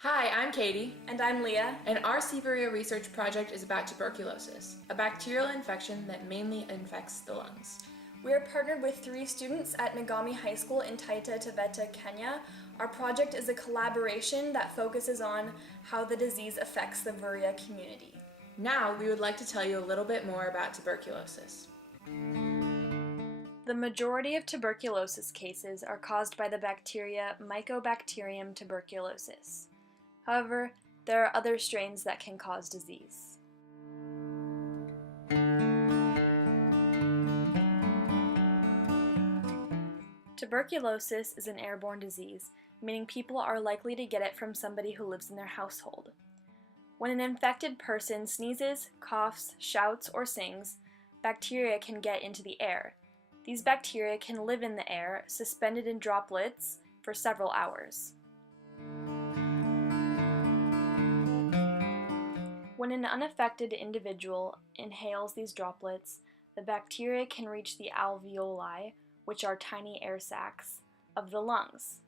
Hi, I'm Katie, And I'm Leah. and our SeaVuria research project is about tuberculosis, a bacterial infection that mainly infects the lungs. We are partnered with 3 students at Ngami High School in Taita Taveta, Kenya. Our project is a collaboration that focuses on how the disease affects the Vuria community. Now, we would like to tell you a little bit more about tuberculosis. The majority of tuberculosis cases are caused by the bacteria Mycobacterium tuberculosis. However, there are other strains that can cause disease. Tuberculosis is an airborne disease, meaning people are likely to get it from somebody who lives in their household. When an infected person sneezes, coughs, shouts, or sings, bacteria can get into the air. These bacteria can live in the air, suspended in droplets, for several hours. When an unaffected individual inhales these droplets, the bacteria can reach the alveoli, which are tiny air sacs, of the lungs.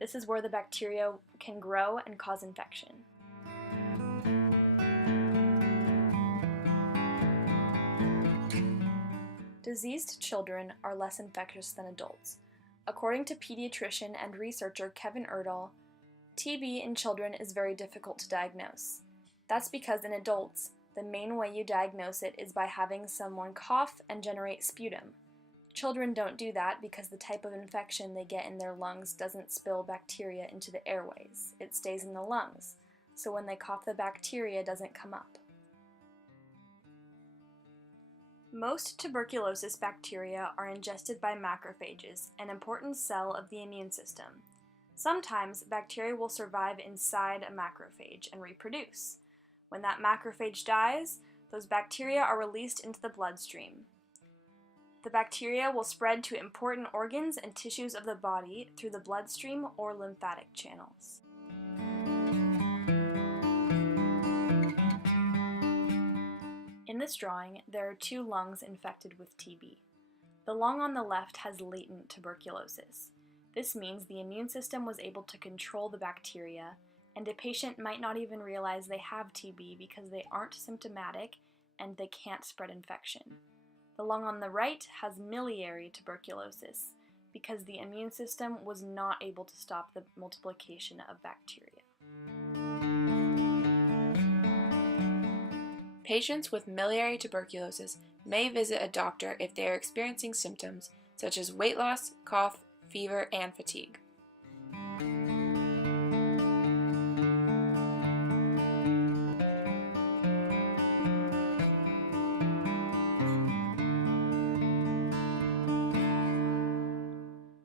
This is where the bacteria can grow and cause infection. Diseased children are less infectious than adults. According to pediatrician and researcher Kevin Erdahl, TB in children is very difficult to diagnose. That's because in adults, the main way you diagnose it is by having someone cough and generate sputum. Children don't do that because the type of infection they get in their lungs doesn't spill bacteria into the airways. It stays in the lungs, so when they cough, the bacteria doesn't come up. Most tuberculosis bacteria are ingested by macrophages, an important cell of the immune system. Sometimes bacteria will survive inside a macrophage and reproduce. When that macrophage dies, those bacteria are released into the bloodstream. The bacteria will spread to important organs and tissues of the body through the bloodstream or lymphatic channels. In this drawing, there are 2 lungs infected with TB. The lung on the left has latent tuberculosis. This means the immune system was able to control the bacteria, and a patient might not even realize they have TB because they aren't symptomatic and they can't spread infection. The lung on the right has miliary tuberculosis because the immune system was not able to stop the multiplication of bacteria. Patients with miliary tuberculosis may visit a doctor if they are experiencing symptoms such as weight loss, cough, fever, and fatigue.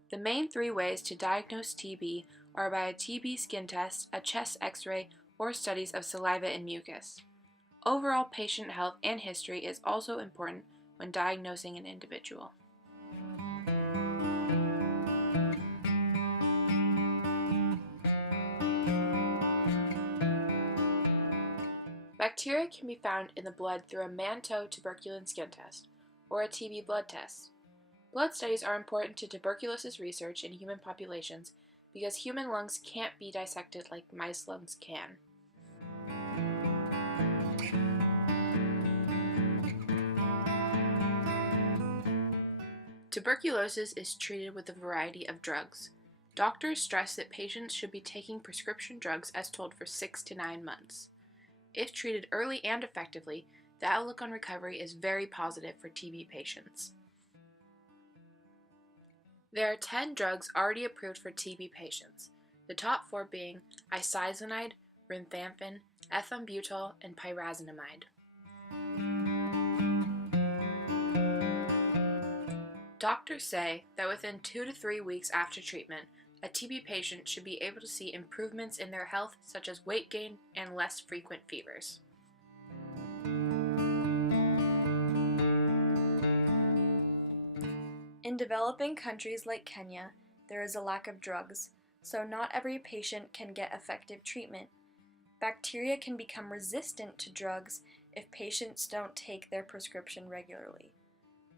The main 3 ways to diagnose TB are by a TB skin test, a chest x-ray, or studies of saliva and mucus. Overall patient health and history is also important when diagnosing an individual. Bacteria can be found in the blood through a man-toe tuberculin skin test, or a TB blood test. Blood studies are important to tuberculosis research in human populations because human lungs can't be dissected like mice lungs can. Tuberculosis is treated with a variety of drugs. Doctors stress that patients should be taking prescription drugs as told for 6 to 9 months. If treated early and effectively, the outlook on recovery is very positive for TB patients. There are 10 drugs already approved for TB patients, the top 4 being isazonide, rifampin, ethambutol, and pyrazinamide. Doctors say that within 2 to 3 weeks after treatment, a TB patient should be able to see improvements in their health such as weight gain and less frequent fevers. In developing countries like Kenya, there is a lack of drugs, so not every patient can get effective treatment. Bacteria can become resistant to drugs if patients don't take their prescription regularly.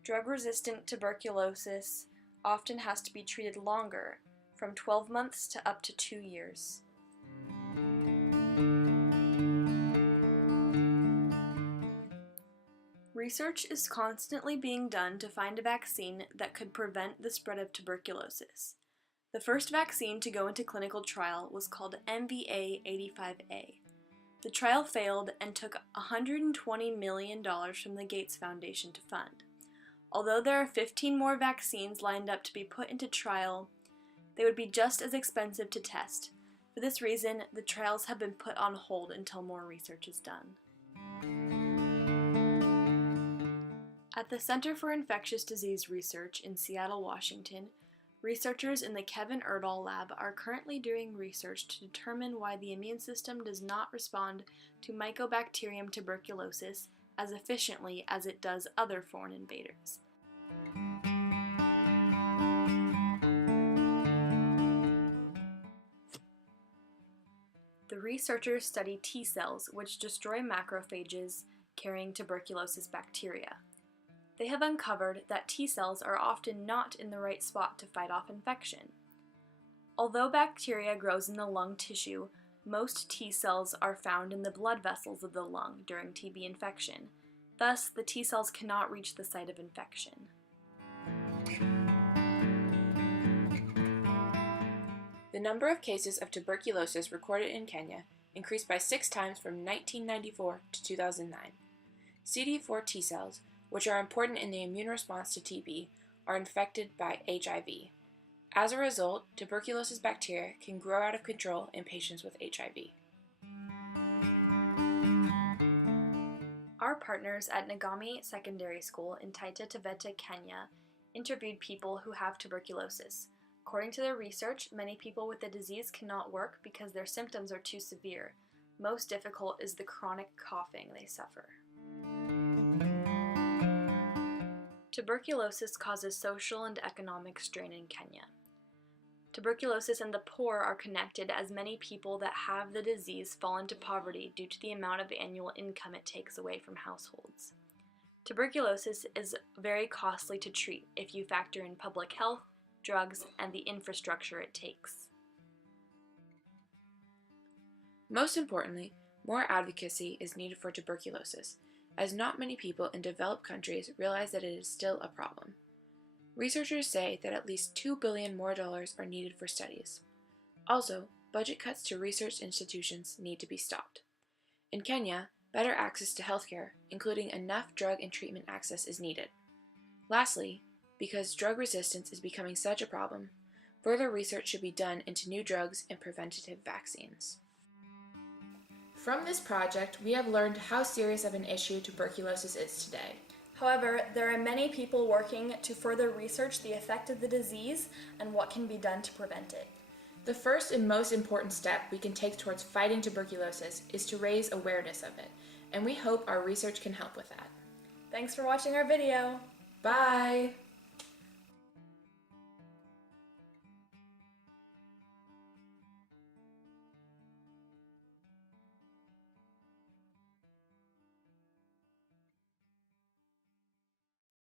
Drug-resistant tuberculosis often has to be treated longer, from 12 months to up to 2 years. Research is constantly being done to find a vaccine that could prevent the spread of tuberculosis. The first vaccine to go into clinical trial was called MVA-85A. The trial failed and took $120 million from the Gates Foundation to fund. Although there are 15 more vaccines lined up to be put into trial, they would be just as expensive to test. For this reason, the trials have been put on hold until more research is done. At the Center for Infectious Disease Research in Seattle, Washington, researchers in the Kevin Erdahl lab are currently doing research to determine why the immune system does not respond to Mycobacterium tuberculosis as efficiently as it does other foreign invaders. The researchers study T cells, which destroy macrophages carrying tuberculosis bacteria. They have uncovered that T cells are often not in the right spot to fight off infection. Although bacteria grows in the lung tissue, most T cells are found in the blood vessels of the lung during TB infection. Thus, the T cells cannot reach the site of infection. The number of cases of tuberculosis recorded in Kenya increased by 6 times from 1994 to 2009. CD4 T cells, which are important in the immune response to TB, are infected by HIV. As a result, tuberculosis bacteria can grow out of control in patients with HIV. Our partners at Ngami Secondary School in Taita Taveta, Kenya, interviewed people who have tuberculosis. According to their research, many people with the disease cannot work because their symptoms are too severe. Most difficult is the chronic coughing they suffer. Tuberculosis causes social and economic strain in Kenya. Tuberculosis and the poor are connected, as many people that have the disease fall into poverty due to the amount of annual income it takes away from households. Tuberculosis is very costly to treat if you factor in public health, drugs, and the infrastructure it takes. Most importantly, more advocacy is needed for tuberculosis, as not many people in developed countries realize that it is still a problem. Researchers say that at least $2 billion more are needed for studies. Also, budget cuts to research institutions need to be stopped. In Kenya, better access to healthcare, including enough drug and treatment access, is needed. Lastly, because drug resistance is becoming such a problem, further research should be done into new drugs and preventative vaccines. From this project, we have learned how serious of an issue tuberculosis is today. However, there are many people working to further research the effect of the disease and what can be done to prevent it. The first and most important step we can take towards fighting tuberculosis is to raise awareness of it, and we hope our research can help with that. Thanks for watching our video. Bye!